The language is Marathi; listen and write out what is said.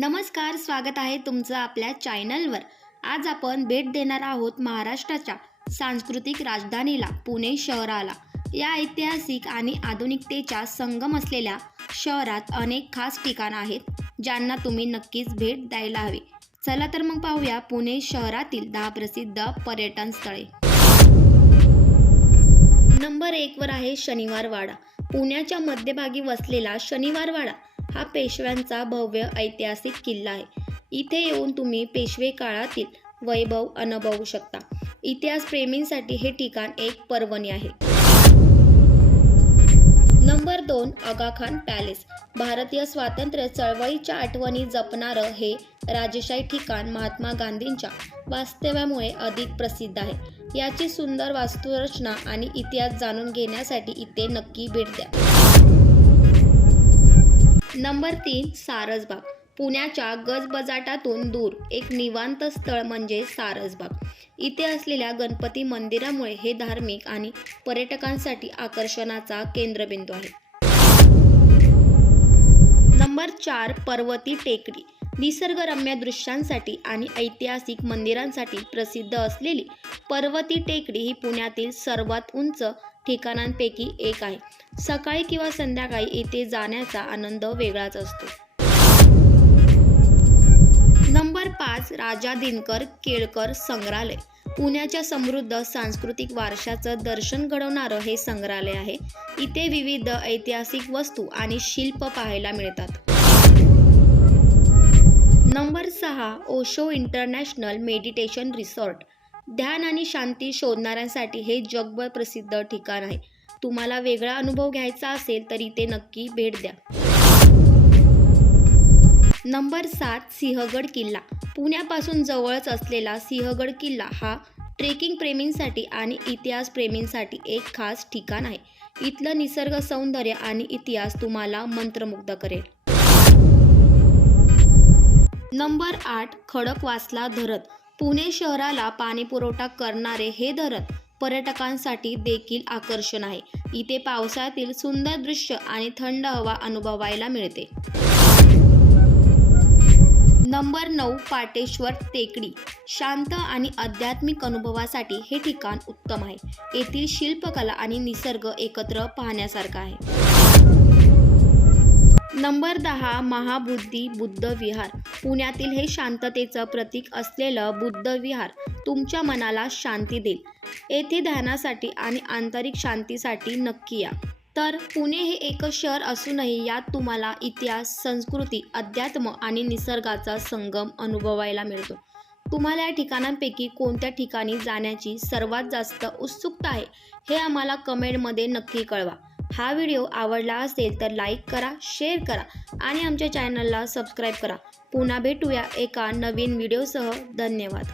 नमस्कार स्वागत आहे तुमचं आपल्या चॅनलवर. आज आपण भेट देणार आहोत महाराष्ट्राच्या सांस्कृतिक राजधानीला पुणे शहराला. या ऐतिहासिक आणि आधुनिकतेच्या संगम असलेल्या शहरात अनेक खास ठिकाणं आहेत ज्यांना तुम्ही नक्कीच भेट द्यायला हवी. चला तर मग पाहूया पुणे शहरातील दहा प्रसिद्ध पर्यटन स्थळे. नंबर एकवर आहे शनिवार वाडा पुण्याच्या मध्यभागी वसलेला शनिवार वाडा हा पेशव्यांचा भव्य ऐतिहासिक किल्ला आहे. इथे येऊन तुम्ही पेशवे काळातील वैभव अनुभवू शकता. इतिहास प्रेमींसाठी हे ठिकाण एक पर्वणी आहे. नंबर दोन आगाखान पॅलेस. भारतीय स्वातंत्र्य चळवळीच्या आठवणी जपणारं हे राजेशाही ठिकाण महात्मा गांधींच्या वास्तव्यामुळे अधिक प्रसिद्ध आहे. याची सुंदर वास्तुरचना आणि इतिहास जाणून घेण्यासाठी इथे नक्की भेट द्या. नंबर तीन सारसबाग पुण्याच्या गजबजाटातून दूर एक निवांत स्थळ म्हणजे सारसबाग इथे असलेल्या गणपती मंदिरामुळे हे धार्मिक आणि पर्यटकांसाठी आकर्षणाचा केंद्रबिंदू आहे. नंबर चार पर्वती टेकडी. निसर्गरम्य दृश्यांसाठी आणि ऐतिहासिक मंदिरांसाठी प्रसिद्ध असलेली पर्वती टेकडी ही पुण्यातील सर्वात उंच ठिकाणांपैकी एक आहे. सकाळी किंवा संध्याकाळी येथे जाण्याचा आनंद वेगळाच असतो. नंबर पाच राजा दिनकर केळकर संग्रहालय. पुण्याच्या समृद्ध सांस्कृतिक वारशाचं दर्शन घडवणारं हे संग्रहालय आहे. इथे विविध ऐतिहासिक वस्तू आणि शिल्प पाहायला मिळतात. नंबर सहा ओशो इंटरनॅशनल मेडिटेशन रिसॉर्ट. ध्यान आणि शांती शोधणाऱ्यांसाठी हे जगभर प्रसिद्ध ठिकाण आहे. तुम्हाला वेगळा अनुभव घ्यायचा असेल तर इथे नक्की भेट द्या. नंबर सात सिंहगड किल्ला. पुण्यापासून जवळच असलेला सिंहगड किल्ला हा ट्रेकिंग प्रेमींसाठी आणि इतिहास प्रेमींसाठी एक खास ठिकाण आहे. इथलं निसर्ग सौंदर्य आणि इतिहास तुम्हाला मंत्रमुग्ध करेल. नंबर आठ खडकवासला धरण पुणे शहराला पाणीपुरवठा करणारे हे धरण पर्यटकांसाठी देखील आकर्षण आहे. इथे पावसाळ्यातील सुंदर दृश्य आणि थंड हवा अनुभवायला मिळते. नंबर नऊ पाटेश्वर टेकडी. शांत आणि आध्यात्मिक अनुभवासाठी हे ठिकाण उत्तम आहे. येथील शिल्पकला आणि निसर्ग एकत्र पाहण्यासारखा आहे. नंबर दहा महाबुद्धी बुद्ध विहार. पुण्यातील हे शांततेचं प्रतीक असलेलं बुद्ध विहार तुमच्या मनाला शांती देईल. येथे ध्यानासाठी आणि आंतरिक शांतीसाठी नक्की या. तर पुणे हे एक शहर असूनही यात तुम्हाला इतिहास संस्कृती अध्यात्म आणि निसर्गाचा संगम अनुभवायला मिळतो. तुम्हाला या ठिकाणांपैकी कोणत्या ठिकाणी जाण्याची सर्वात जास्त उत्सुकता आहे हे आम्हाला कमेंटमध्ये नक्की कळवा. हा व्हिडिओ आवडला असेल तर लाईक करा शेअर करा आणि आमच्या चॅनलला सबस्क्राईब करा. पुन्हा भेटूया एका नवीन व्हिडिओसह. धन्यवाद.